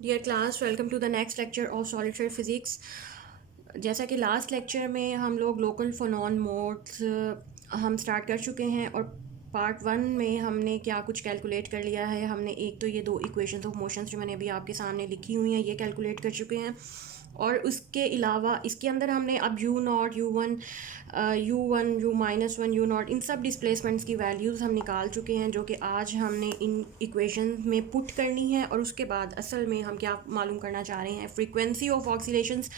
Dear class, welcome to the next lecture of solid state physics. जैसा कि last lecture में हम लोग लोकल फोनॉन मोड्स हम स्टार्ट कर चुके हैं, और पार्ट वन में हमने क्या कुछ कैलकुलेट कर लिया है। हमने एक तो ये दो इक्वेशंस ऑफ मोशंस जो मैंने अभी आपके सामने लिखी हुई हैं ये कैलकुलेट कर चुके हैं, और उसके अलावा इसके अंदर हमने अब u not, u one, u minus one, u not, इन सब डिस्प्लेसमेंट्स की वैल्यूज़ हम निकाल चुके हैं, जो कि आज हमने इन इक्वेशन में पुट करनी है। और उसके बाद असल में हम क्या मालूम करना चाह रहे हैं, frequency of oscillations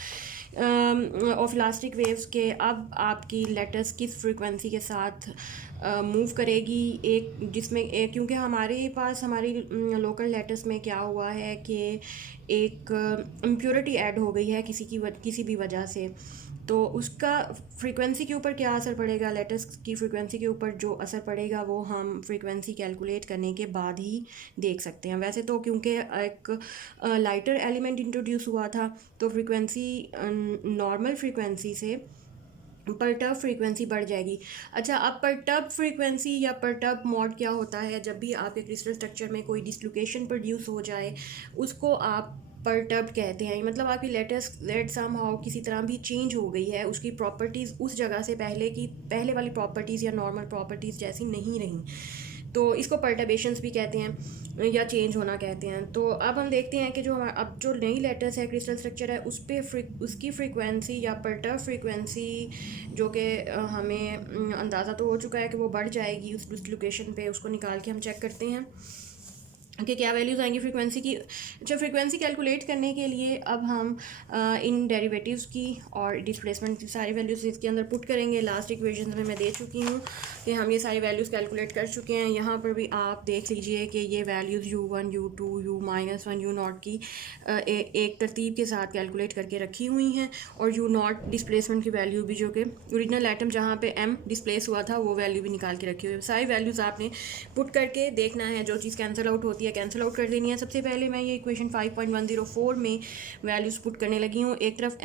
of elastic waves के अब आपकी लेटर्स किस फ्रीक्वेंसी के साथ मूव करेगी। एक जिसमें क्योंकि हमारे पास हमारी लोकल लेटर्स में क्या हुआ है कि एक इम्प्योरिटी ऐड हो गई है किसी भी वजह से, तो उसका फ्रीक्वेंसी के ऊपर क्या असर पड़ेगा, लेटर्स की फ्रीक्वेंसी के ऊपर जो असर पड़ेगा वो हम फ्रीक्वेंसी कैलकुलेट करने के बाद ही देख सकते हैं। वैसे तो क्योंकि एक लाइटर एलिमेंट इंट्रोड्यूस हुआ था, तो फ्रीक्वेंसी नॉर्मल फ्रीक्वेंसी से परटर्ब फ्रीक्वेंसी बढ़ जाएगी। अच्छा, अब परटर्ब फ्रीक्वेंसी या परटर्ब मोड क्या होता है, जब भी आपके क्रिस्टल स्ट्रक्चर में कोई डिसलोकेशन प्रोड्यूस हो जाए उसको आप परटर्ब कहते हैं। मतलब आपकी लेटेस्ट लेट सम हाउ किसी तरह भी चेंज हो गई है, उसकी प्रॉपर्टीज़ उस जगह से पहले वाली प्रॉपर्टीज़ या नॉर्मल प्रॉपर्टीज़ जैसी नहीं रही, तो इसको पर्टर्बेशंस भी कहते हैं या चेंज होना कहते हैं। तो अब हम देखते हैं कि जो हमारा अब जो नई लेटर्स है, क्रिस्टल स्ट्रक्चर है, उस पर उसकी फ्रीक्वेंसी या पर्टर्ब फ्रीक्वेंसी जो कि हमें अंदाज़ा तो हो चुका है कि वो बढ़ जाएगी उस लोकेशन पे, उसको निकाल के हम चेक करते हैं कि क्या वैल्यूज़ आएंगी फ्रीक्वेंसी की। अच्छा, फ्रीक्वेंसी कैलकुलेट करने के लिए अब हम इन डेरिवेटिव्स की और डिस्प्लेसमेंट की सारी वैल्यूज़ इसके अंदर पुट करेंगे। लास्ट इक्वेशन में मैं दे चुकी हूँ कि हम ये सारी वैल्यूज़ कैलकुलेट कर चुके हैं। यहाँ पर भी आप देख लीजिए कि ये values u1, u2, you minus one, u not की एक तरतीब के साथ कैलकुलेट करके रखी हुई हैं, और यू नॉट डिस्प्लेसमेंट की वैल्यू भी, जो कि ओरिजिनल एटम जहाँ पे m डिस्प्लेस हुआ था, वो वैल्यू भी निकाल के रखी हुई है। सारी वैल्यूज़ आपने पुट करके देखना है, जो चीज़ कैंसिल आउट होती है कैंसिल आउट कर देनी है। सबसे पहले मैं ये इक्वेशन 5.104 में वैल्यूज़ पुट करने लगी हूँ। एक तरफ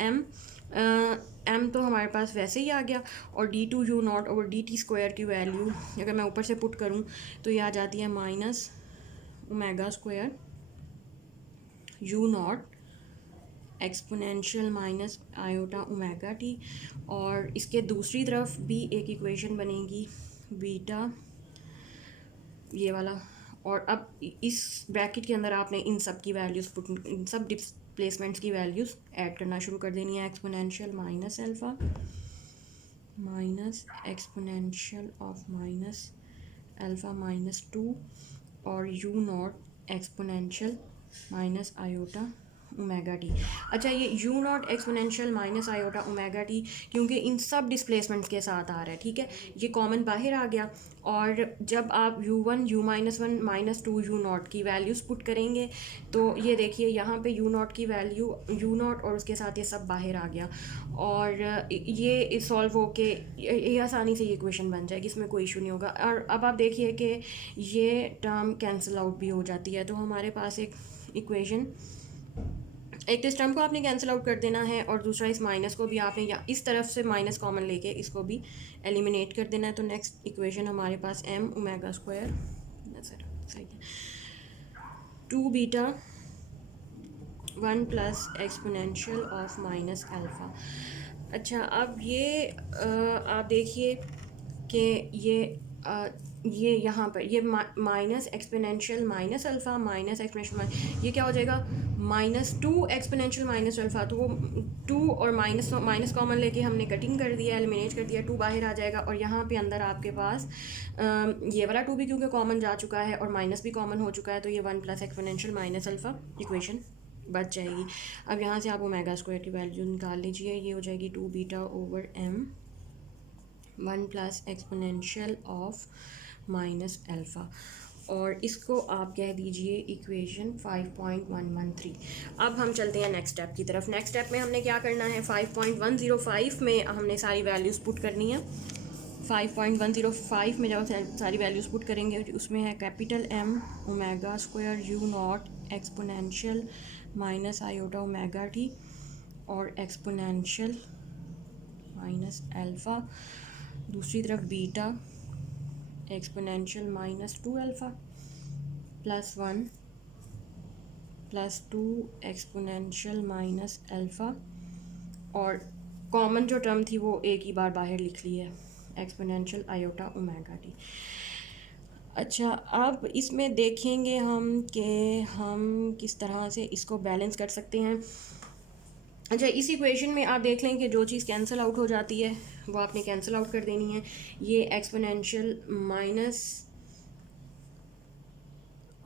m तो हमारे पास वैसे ही आ गया, और d2 you not over dt square की वैल्यू अगर मैं ऊपर से पुट करूँ तो ये आ जाती है minus omega square you not exponential minus iota omega T. और इसके दूसरी तरफ भी एक इक्वेशन बनेगी बीटा, ये वाला। और अब इस ब्रैकेट के अंदर आपने इन सब की वैल्यूज़ इन सब डिस्प्लेसमेंट्स की वैल्यूज़ ऐड करना शुरू कर देनी है। Exponential minus alpha minus exponential of minus alpha minus two, और u not exponential minus iota omega t. अच्छा, ये u not exponential minus iota omega t क्योंकि इन सब डिस्प्लेसमेंट्स के साथ आ रहा है, ठीक है, ये कॉमन बाहर आ गया। और जब आप u1, you minus one, minus two you not की वैल्यूज़ पुट करेंगे तो ये देखिए यहाँ पे यू नॉट की वैल्यू यू नॉट और उसके साथ ये सब बाहर आ गया, और ये सॉल्व होके ये आसानी से ये इक्वेशन बन जाएगी, इसमें कोई इशू नहीं होगा। और अब आप देखिए कि ये टर्म कैंसिल आउट भी हो जाती है, तो हमारे पास एक इक्वेशन, एक तो इस टर्म को आपने कैंसिल आउट कर देना है, और दूसरा इस माइनस को भी आपने या इस तरफ से माइनस कॉमन लेके इसको भी एलिमिनेट कर देना है। तो नेक्स्ट इक्वेशन हमारे पास m ओमेगा स्क्वायर सही है 2 beta 1 plus exponential of minus alpha. अच्छा, अब ये आप देखिए कि ये यहाँ पर ये minus exponential minus alpha minus exponential ये क्या हो जाएगा, minus two exponential minus alpha. तो वो टू और माइनस माइनस कॉमन लेके हमने कटिंग कर दिया, एलिमिनेट कर दिया, टू बाहर आ जाएगा, और यहाँ पे अंदर आपके पास ये वाला टू भी क्योंकि कॉमन जा चुका है और माइनस भी कॉमन हो चुका है, तो ये 1 plus exponential minus alpha equation बच जाएगी। अब यहाँ से आप ओमेगा स्क्वायर की वैल्यू निकाल लीजिए, ये हो जाएगी 2 beta over m 1 plus exponential of minus alpha, और इसको आप कह दीजिए इक्वेशन 5.113। अब हम चलते हैं नेक्स्ट स्टेप की तरफ। नेक्स्ट स्टेप में हमने क्या करना है, 5.105 में हमने सारी वैल्यूज़ पुट करनी है। 5.105 में जब सारी वैल्यूज़ पुट करेंगे उसमें है capital M omega square you not exponential minus iota omega T, और एक्सपोनेंशियल माइनस अल्फ़ा, दूसरी तरफ beta exponential minus two alpha plus 1 plus 2 exponential minus alpha, और कॉमन जो टर्म थी वो एक ही बार बाहर लिख ली है, एक्सपोनेंशियल आयोटा ओमेगा टी। अच्छा, अब इसमें देखेंगे हम कि हम किस तरह से इसको बैलेंस कर सकते हैं। अच्छा, इस इक्वेशन में आप देख लें कि जो चीज़ कैंसिल आउट हो जाती है वो आपने कैंसिल आउट कर देनी है। ये exponential minus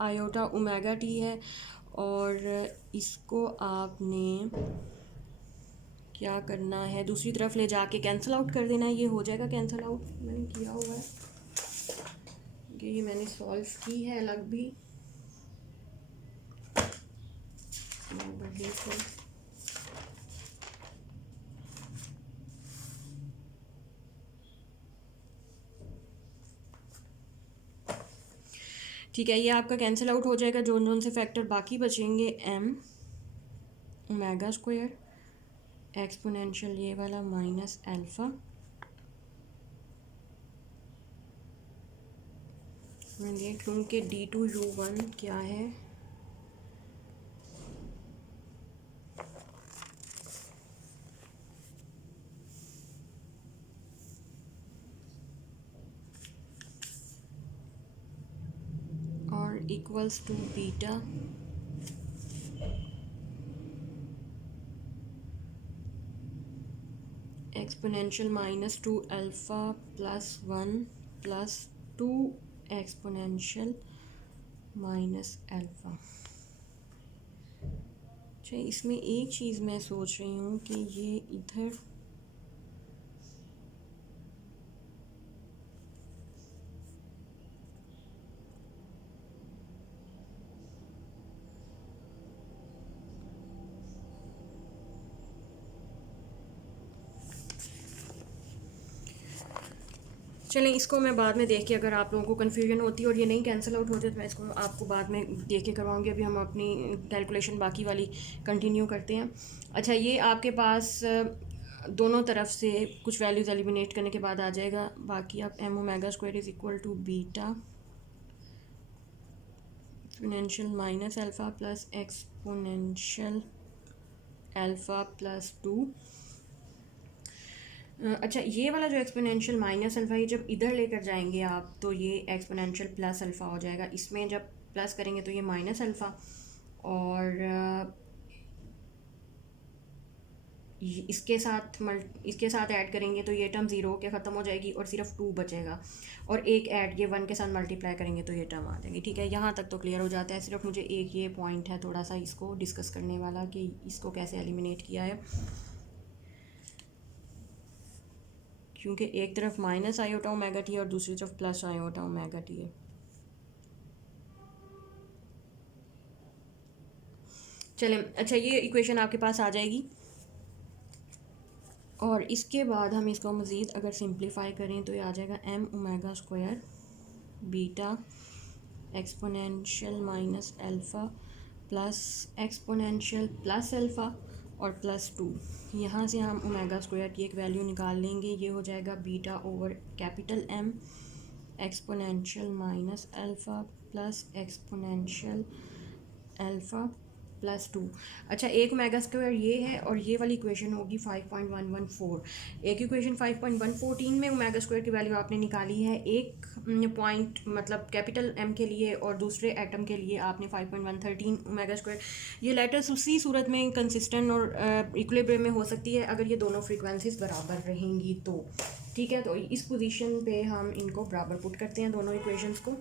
iota omega T है, और इसको आपने क्या करना है, दूसरी तरफ ले जाके कैंसिल आउट कर देना है। ये हो जाएगा कैंसिल आउट, मैंने किया हुआ है कि ये मैंने सॉल्व की है अलग भी। ठीक है, ये आपका कैंसिल आउट हो जाएगा। जोन से फैक्टर बाकी बचेंगे m ओमेगा स्क्वायर एक्सपोनेंशियल ये वाला माइनस अल्फ़ा। मैं देख लूँ कि d2u1 क्या है। और equals to beta exponential minus 2 alpha plus 1 plus 2 exponential minus alpha. अच्छा, इसमें एक चीज़ मैं सोच रही हूँ कि ये इधर चलें, इसको मैं बाद में देख के, अगर आप लोगों को कन्फ्यूजन होती है और ये नहीं कैंसिल आउट होते तो मैं इसको आपको बाद में देख के करवाऊँगी। अभी हम अपनी कैलकुलेशन बाकी वाली कंटिन्यू करते हैं। अच्छा, ये आपके पास दोनों तरफ से कुछ वैल्यूज़ एलिमिनेट करने के बाद आ जाएगा। बाकी आप m omega square is equal to beta exponential minus alpha plus exponential alpha plus 2। अच्छा, ये वाला जो एक्सपोनेंशियल माइनस अल्फ़ा है जब इधर लेकर जाएंगे आप तो ये एक्सपोनेंशियल प्लस अल्फ़ा हो जाएगा। इसमें जब प्लस करेंगे तो ये माइनस अल्फ़ा, और इसके साथ ऐड करेंगे तो ये टर्म ज़ीरो के ख़त्म हो जाएगी और सिर्फ 2 बचेगा, और एक ऐड ये 1 के साथ मल्टीप्लाई करेंगे तो ये टर्म आ जाएगी। ठीक है, यहाँ तक तो क्लियर हो जाता है। सिर्फ मुझे एक ये पॉइंट है थोड़ा सा इसको डिस्कस करने वाला कि इसको कैसे एलिमिनेट किया है, क्योंकि एक तरफ माइनस आयोटा ओमेगा टी और दूसरी तरफ प्लस आयोटा ओमेगा टी है। चलें, अच्छा, ये इक्वेशन आपके पास आ जाएगी, और इसके बाद हम इसको मज़ीद अगर सिंप्लीफाई करें तो ये आ जाएगा m omega square beta exponential minus alpha plus exponential plus alpha और प्लस 2। यहाँ से हम ओमेगा स्क्वायर की एक वैल्यू निकाल लेंगे, ये हो जाएगा beta over capital M exponential minus alpha plus exponential alpha plus 2। अच्छा, एक ओमेगा स्क्वायर ये है और ये वाली इक्वेशन होगी 5.114। एक इक्वेशन 5.114 में ओमेगा स्क्वायर की वैल्यू आपने निकाली है एक पॉइंट मतलब कैपिटल M के लिए, और दूसरे एटम के लिए आपने 5.113 ओमेगा स्क्वायर। ये लेटर्स उसी सूरत में कंसिस्टेंट और इक्विलिब्रियम में हो सकती है अगर ये दोनों फ्रीक्वेंसीज बराबर रहेंगी तो। ठीक है, तो इस पोजीशन पे हम इनको बराबर पुट करते हैं दोनों इक्वेशंस को।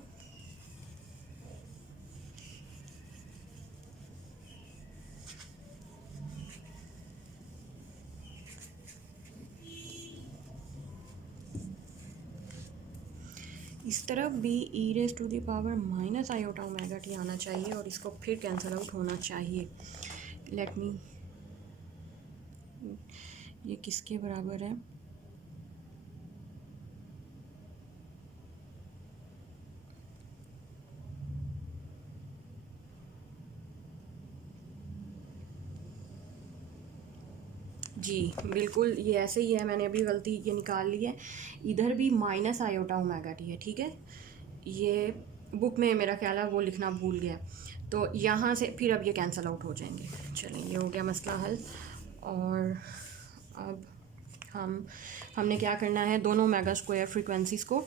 इस तरफ भी e raise to the power minus iota omega t आना चाहिए और इसको फिर कैंसिल आउट होना चाहिए। लेट मी, ये किसके बराबर है? जी बिल्कुल, ये ऐसे ही है, मैंने अभी गलती ये निकाल ली है। इधर भी माइनस आयोटा ओमेगा टी है। ठीक है, ये बुक में मेरा ख्याल है वो लिखना भूल गया, तो यहाँ से फिर अब ये कैंसिल आउट हो जाएंगे। चलिए ये हो गया मसला हल। और अब हमने क्या करना है, दोनों मेगा स्क्वायर फ्रीक्वेंसीज़ को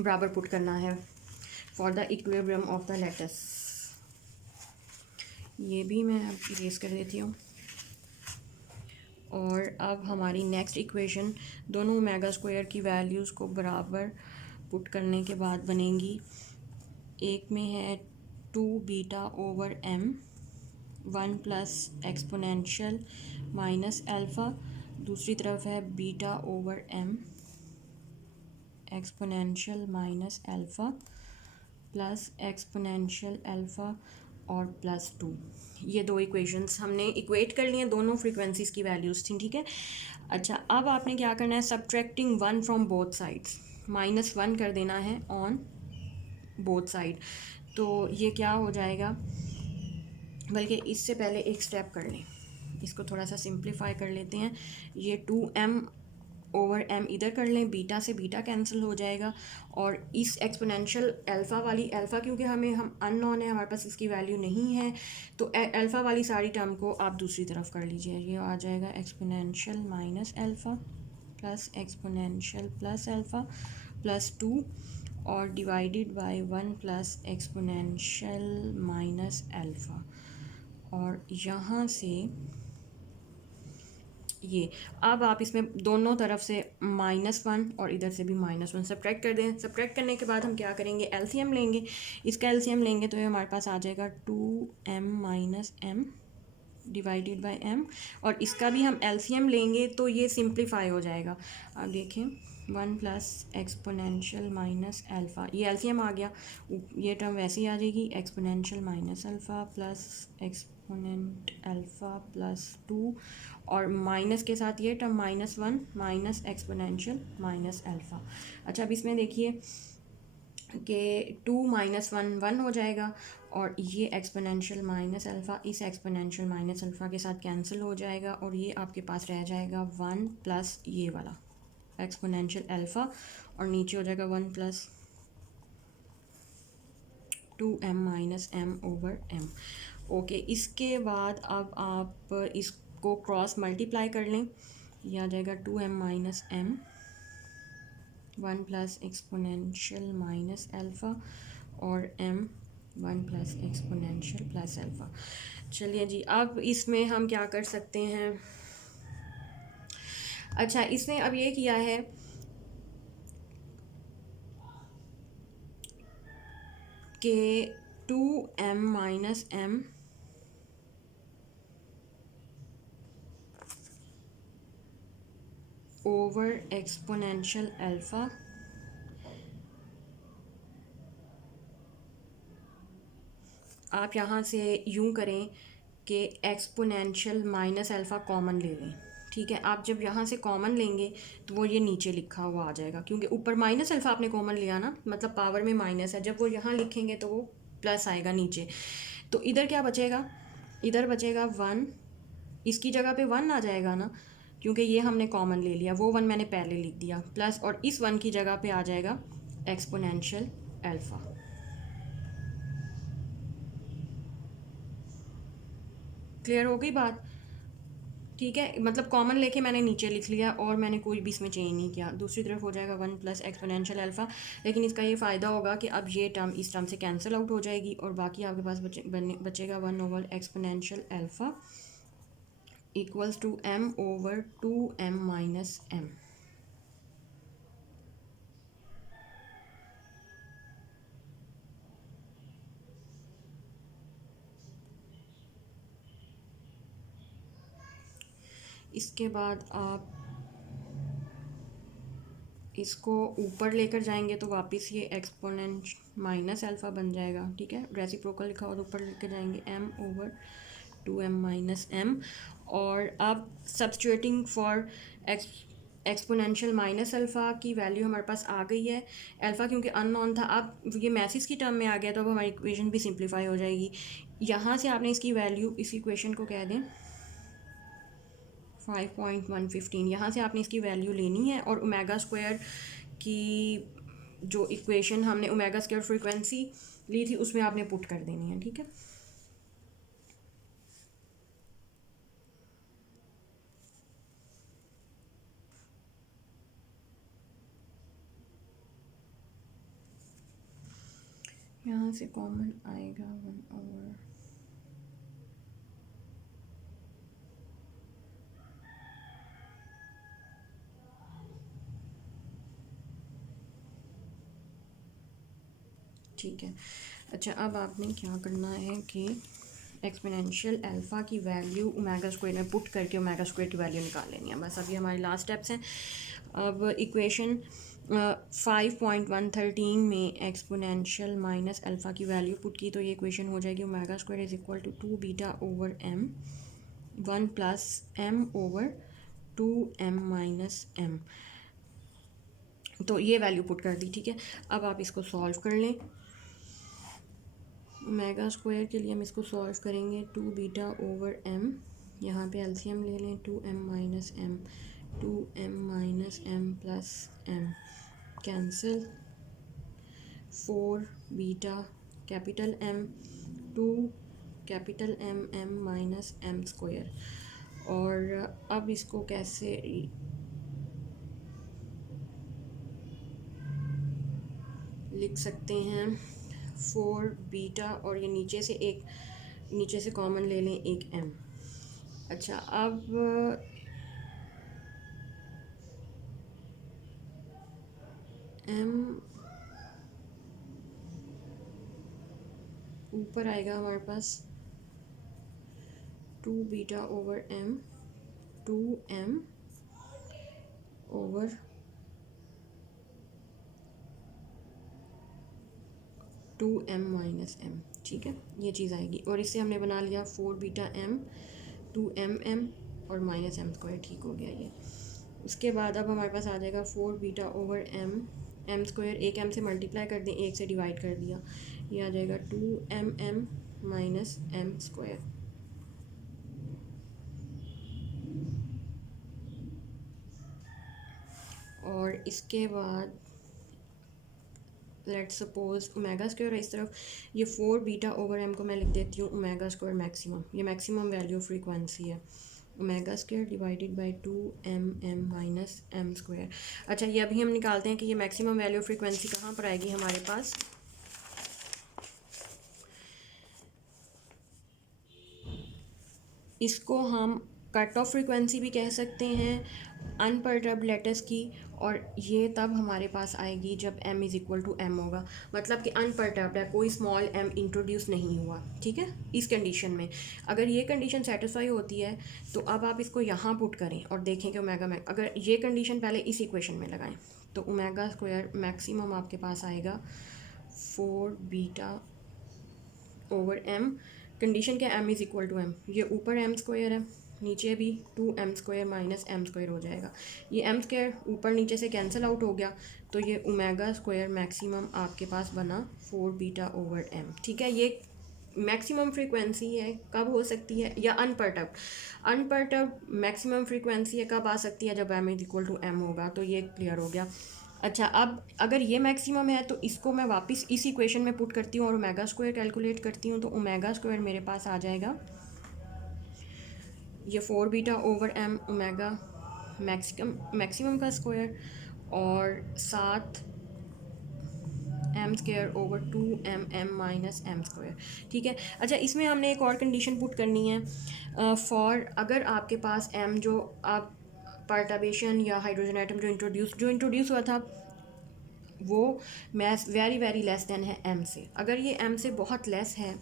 बराबर पुट करना है for the equilibrium of the lattice. ये भी मैं अब इरेज कर देती हूँ। और अब हमारी नेक्स्ट इक्वेशन दोनों मेगा स्क्वायर की वैल्यूज़ को बराबर पुट करने के बाद बनेंगी। एक में है 2 beta over m 1 plus exponential minus alpha, दूसरी तरफ है beta over m exponential minus alpha plus exponential alpha और प्लस 2। ये दो इक्वेशंस हमने इक्वेट कर लिए, दोनों फ्रीक्वेंसीज़ की वैल्यूज़ थी, ठीक है। अच्छा, अब आपने क्या करना है, सब्ट्रैक्टिंग 1 फ्रॉम बोथ साइड्स, -1 कर देना है ऑन बोथ साइड। तो ये क्या हो जाएगा, बल्कि इससे पहले एक स्टेप कर लें, इसको थोड़ा सा सिंप्लीफाई कर लेते हैं। ये 2m ओवर m इधर कर लें, बीटा से बीटा कैंसिल हो जाएगा। और इस एक्सपोनेंशियल अल्फ़ा वाली, अल्फ़ा क्योंकि हम अननोन है, हमारे पास इसकी वैल्यू नहीं है, तो अल्फ़ा वाली सारी टर्म को आप दूसरी तरफ कर लीजिए। ये आ जाएगा exponential minus alpha plus exponential plus alpha plus 2 और divided by 1 plus exponential minus alpha. और यहाँ से ये, अब आप इसमें दोनों तरफ से -1 और इधर से भी -1 सब्ट्रैक्ट कर दें। सब्ट्रैक्ट करने के बाद हम क्या करेंगे, एलसीएम लेंगे। इसका एलसीएम लेंगे तो ये हमारे पास आ जाएगा 2m minus m divided by m, और इसका भी हम एलसीएम लेंगे तो ये सिंप्लीफाई हो जाएगा। अब देखें 1 प्लस एक्सपोनेंशियल माइनस अल्फ़ा, ये एलसीएम आ गया, ये टर्म वैसे ही आ जाएगी, exponential minus alpha plus exponent alpha plus 2 और माइनस के साथ ये term -1 minus exponential minus alpha. अच्छा, अब इसमें देखिए कि 2 माइनस 1 1 हो जाएगा, और ये एक्सपोनेंशियल माइनस अल्फ़ा इस एक्सपोनेंशियल माइनस अल्फ़ा के साथ कैंसिल हो जाएगा, और ये आपके पास रह जाएगा 1 प्लस ये वाला एक्सपोनेंशियल अल्फ़ा, और नीचे हो जाएगा 1 plus 2m minus m over m। Okay, इसके बाद अब आप इसको क्रॉस मल्टीप्लाई कर लें, यह आ जाएगा 2m minus m 1 plus exponential minus alpha और m 1 plus exponential plus alpha. चलिए जी, अब इसमें हम क्या कर सकते हैं। अच्छा, इसने अब ये किया है कि 2m minus m over exponential alpha आप यहाँ से यूँ करें कि एक्सपोनेंशियल माइनस अल्फ़ा कॉमन ले लें, ठीक है। आप जब यहाँ से कॉमन लेंगे तो वो ये नीचे लिखा हुआ आ जाएगा, क्योंकि ऊपर माइनस अल्फ़ा आपने कॉमन लिया ना, मतलब पावर में माइनस है, जब वो यहाँ लिखेंगे तो वो प्लस आएगा नीचे। तो इधर क्या बचेगा, इधर बचेगा 1, इसकी जगह पे 1 आ जाएगा ना, क्योंकि ये हमने कॉमन ले लिया, वो 1 मैंने पहले लिख दिया, प्लस और इस 1 की जगह पे आ जाएगा एक्सपोनेंशियल अल्फ़ा। क्लियर हो गई बात, ठीक है। मतलब कॉमन लेके मैंने नीचे लिख लिया और मैंने कोई भी इसमें चेंज नहीं किया। दूसरी तरफ हो जाएगा 1 प्लस एक्सपोनेंशियल अल्फ़ा, लेकिन इसका ये फ़ायदा होगा कि अब ये टर्म इस टर्म से कैंसिल आउट हो जाएगी, और बाकी आपके पास बचेगा 1 over exponential alpha equals to m over 2m minus m। इसके बाद आप इसको ऊपर लेकर जाएंगे तो वापस ये एक्सपोनेंट माइनस अल्फ़ा बन जाएगा, ठीक है। रेसिप्रोकल लिखा हो तो ऊपर लेकर जाएंगे m over 2m minus m। और अब substituting for exponential minus alpha की वैल्यू हमारे पास आ गई है। अल्फ़ा क्योंकि अननोन था, अब ये मैसेज की टर्म में आ गया तो अब हमारी इक्वेशन भी सिंप्लीफाई हो जाएगी। यहाँ से आपने इसकी वैल्यू, इस इक्वेशन को कह दें 5.115, यहाँ से आपने इसकी वैल्यू लेनी है, और ओमेगा स्क्वायर की जो इक्वेशन हमने ओमेगा स्क्वायर फ्रीक्वेंसी ली थी उसमें आपने पुट कर देनी है, ठीक है। यहाँ से कॉमन आएगा 1/, ठीक है। अच्छा, अब आपने क्या करना है कि एक्सपोनेंशियल अल्फ़ा की वैल्यू ओमेगा स्क्वायर में पुट करके ओमेगा स्क्वायर की वैल्यू निकाल लेनी है। बस अभी हमारे लास्ट स्टेप्स हैं। अब इक्वेशन 5.113 में एक्सपोनेंशियल माइनस अल्फ़ा की वैल्यू पुट की तो ये इक्वेशन हो जाएगी omega square is equal to 2 beta over m 1 plus m over 2m minus m। तो ये वैल्यू पुट कर दी, ठीक है। अब आप इसको सॉल्व कर लें। ओमेगा स्क्वायर के लिए हम इसको सॉल्व करेंगे 2 बीटा ओवर m, यहाँ पे एलसीएम ले लें 2m minus m, 2m minus m plus m cancel, 4 beta capital M 2 capital M minus m square. और अब इसको कैसे लिख सकते हैं, 4 बीटा और ये नीचे से कॉमन ले लें एक m। अच्छा, अब m ऊपर आएगा हमारे पास 2 beta over m 2m over 2m minus m, ठीक है, ये चीज़ आएगी। और इससे हमने बना लिया 4 बीटा m 2mm और माइनस m स्क्वायर, ठीक हो गया ये। उसके बाद अब हमारे पास आ जाएगा 4 बीटा ओवर m स्क्वायर, एक m से मल्टीप्लाई कर दें, एक से डिवाइड कर दिया, ये आ जाएगा 2mm माइनस m स्क्वायर। और इसके बाद लेट्स सपोज ओमेगा स्क्वायर है इस तरफ, ये 4 बीटा ओवर m को मैं लिख देती हूँ ओमेगा स्क्वायर मैक्सिमम, ये मैक्सिमम वैल्यू फ्रीक्वेंसी है, omega square divided by 2mm minus m square. अच्छा, ये अभी हम निकालते हैं कि ये मैक्सिमम वैल्यू फ्रीक्वेंसी कहाँ पर आएगी हमारे पास। इसको हम कट ऑफ फ्रीक्वेंसी भी कह सकते हैं अनपर्टर्ब्ड लेटर्स की, और ये तब हमारे पास आएगी जब m is equal to m होगा, मतलब कि अनपर्टर्ब्ड है, कोई स्मॉल m इंट्रोड्यूस नहीं हुआ, ठीक है। इस कंडीशन में अगर ये कंडीशन सेटिस्फाई होती है तो अब आप इसको यहाँ पुट करें और देखें कि ओमेगा अगर ये कंडीशन पहले इस इक्वेशन में लगाएं तो ओमेगा स्क्वायर मैक्सिमम आपके पास आएगा 4 बीटा ओवर m, कंडीशन क्या, m is equal to m, ये ऊपर m स्क्वायर है, नीचे भी 2m square minus m square हो जाएगा, ये m स्क्वायर ऊपर नीचे से कैंसिल आउट हो गया, तो ये ओमेगा स्क्वायर मैक्सिमम आपके पास बना 4 बीटा ओवर m, ठीक है। ये मैक्सिमम फ्रीक्वेंसी है, कब हो सकती है, या अनपर्टर्ब्ड मैक्सिमम फ्रीक्वेंसी है, कब आ सकती है, जब m is equal to m होगा, तो ये क्लियर हो गया। अच्छा, अब अगर ये मैक्सिमम है तो इसको मैं वापस इस इक्वेशन में पुट करती हूँ और ओमेगा स्क्वायर कैलकुलेट करती हूँ, तो ओमेगा स्क्वायर मेरे पास आ जाएगा ये 4 beta over m omega maximum का स्क्वायर और 7 m square over 2mm minus m square, ठीक है। अच्छा, इसमें हमने एक और कंडीशन पुट करनी है फॉर अगर आपके पास m जो आप पर्टर्बेशन या हाइड्रोजन एटम जो इंट्रोड्यूस हुआ था वो मैस वेरी लेस देन है m से, अगर ये m से बहुत लेस है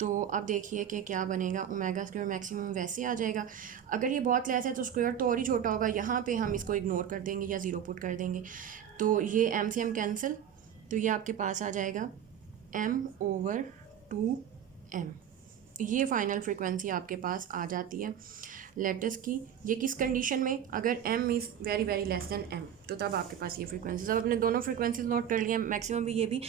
तो अब देखिए कि क्या बनेगा, ओमेगा स्क्वायर मैक्सिमम वैसे आ जाएगा, अगर ये बहुत लेस है तो स्क्वायर तो और ही छोटा होगा, यहाँ पे हम इसको इग्नोर कर देंगे या ज़ीरो पुट कर देंगे, तो ये m से m कैंसिल, तो ये आपके पास आ जाएगा m ओवर 2m, ये फ़ाइनल फ्रीक्वेंसी आपके पास आ जाती है लेटेस्ट की। ये किस कंडीशन में, अगर m is very very less than m, तो तब आपके पास ये फ्रीक्वेंसीज। अब अपने दोनों फ्रीक्वेंसीज नोट कर लिए, मैक्सिमम भी ये भी।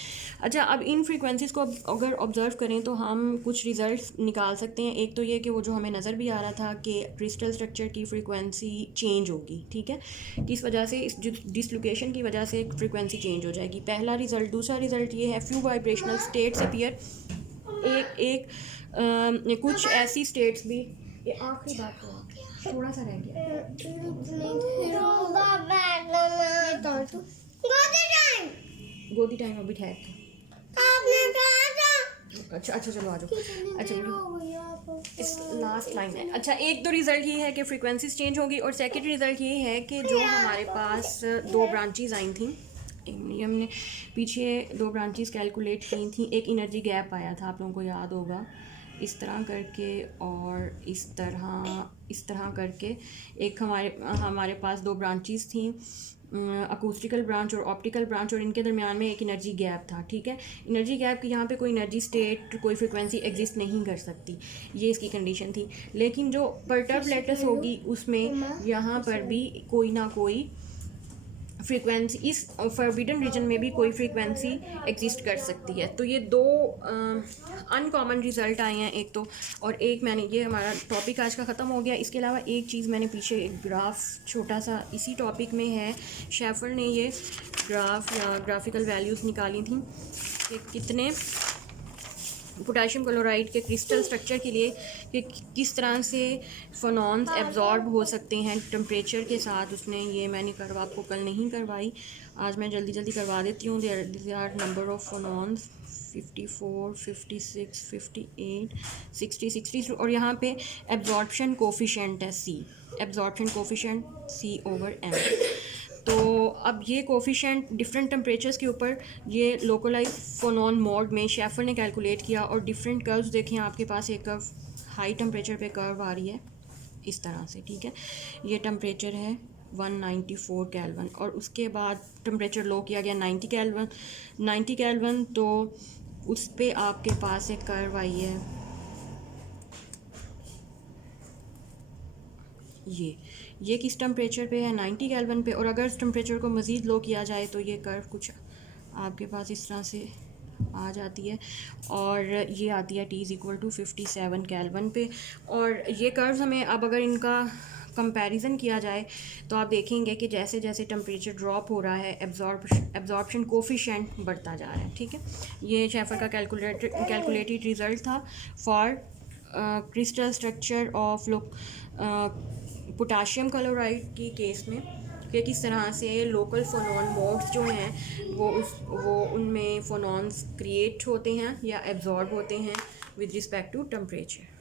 अच्छा, अब इन फ्रीक्वेंसीज़ को अगर ऑब्ज़र्व करें तो हम कुछ रिजल्ट्स निकाल सकते हैं। एक तो ये कि वो जो हमें नज़र भी आ रहा था कि क्रिस्टल स्ट्रक्चर की फ्रीक्वेंसी चेंज होगी, ठीक है, किस वजह से, इस डिसलोकेशन की वजह से फ्रीक्वेंसी चेंज हो जाएगी, पहला रिज़ल्ट। दूसरा रिज़ल्ट ये है फ्यू वाइब्रेशनल स्टेट्स अपीयर, कुछ ऐसी स्टेट्स भी, ये आखिरी बात तो थोड़ा सा रह गया। गोदी टाइम अभी ठहर के। अच्छा चलो आ जाओ। अच्छा इस लास्ट लाइन है। अच्छा, एक तो रिज़ल्ट ये है कि फ्रीक्वेंसीज चेंज होगी, और सेकंड रिज़ल्ट ये है कि जो हमारे पास दो ब्रांचेज आई थी, हमने पीछे दो ब्रांचेस कैलकुलेट की थी, एक एनर्जी गैप आया था, आप लोगों को याद होगा, इस तरह करके और इस तरह करके। एक हमारे पास दो ब्रांचेस थी, अकूस्टिकल ब्रांच और ऑप्टिकल ब्रांच, और इनके दरमियान में एक एनर्जी गैप था, ठीक है। एनर्जी गैप की यहाँ पे कोई एनर्जी स्टेट, कोई फ्रीक्वेंसी एग्जिस्ट नहीं कर सकती, ये इसकी कंडीशन थी। लेकिन जो परटर्ब लेटस होगी उसमें यहाँ पर भी कोई ना कोई फ्रीक्वेंसी, इस फॉरबिडन रीजन में भी कोई फ्रीक्वेंसी एग्जिस्ट कर सकती है। तो ये दो अनकॉमन रिज़ल्ट आए हैं एक तो, और एक मैंने, ये हमारा टॉपिक आज का ख़त्म हो गया। इसके अलावा एक चीज़ मैंने पीछे एक ग्राफ छोटा सा इसी टॉपिक में है, शेफर ने ये ग्राफिकल वैल्यूज़ निकाली थी कि कितने पोटेशियम क्लोराइड के क्रिस्टल स्ट्रक्चर के लिए कि किस तरह से फोनॉन्स एब्जॉर्ब हो सकते हैं टेम्परेचर के साथ। उसने ये मैंने आपको कल नहीं करवाई, आज मैं जल्दी करवा देती हूँ। देयर आर नंबर ऑफ फोनॉन्स 54, 56, 58, 60, 63, और यहाँ पे एब्जॉर्प्शन कोफिशिएंट है C, एब्जॉर्प्शन कोफिशिएंट C/m। तो अब ये कोफिशिएंट डिफरेंट टेम्परेचर्स के ऊपर ये लोकलाइज फोनॉन मोड में शेफर ने कैलकुलेट किया, और डिफरेंट कर्व्स देखें आपके पास। एक कर्व हाई टेम्परेचर पे कर्व आ रही है इस तरह से, ठीक है, ये टेम्परेचर है 194 केल्विन, और उसके बाद टेम्परेचर लो किया गया 90 केल्विन, तो उस पर आपके पास एक कर्व आई है ये किस टेम्परेचर पे है, 90 केल्विन पे। और अगर इस टेम्परेचर को मज़ीद लो किया जाए तो ये कर्व कुछ आपके पास इस तरह से आ जाती है, और ये आती है T=57 केल्विन पे। और ये कर्व्स हमें, अब अगर इनका कंपैरिजन किया जाए तो आप देखेंगे कि जैसे जैसे टेम्परेचर ड्रॉप हो रहा है एब्जॉर्प्शन कोफिशिएंट बढ़ता जा रहा है, ठीक है। ये शेफर का कैलकुलेटेड रिज़ल्ट था for crystal structure of potassium chloride की केस में, कि किस तरह से लोकल फोनॉन मोड्स जो हैं वो उनमें फोनॉन्स क्रिएट होते हैं या एब्जॉर्ब होते हैं विद रिस्पेक्ट टू टेम्परेचर।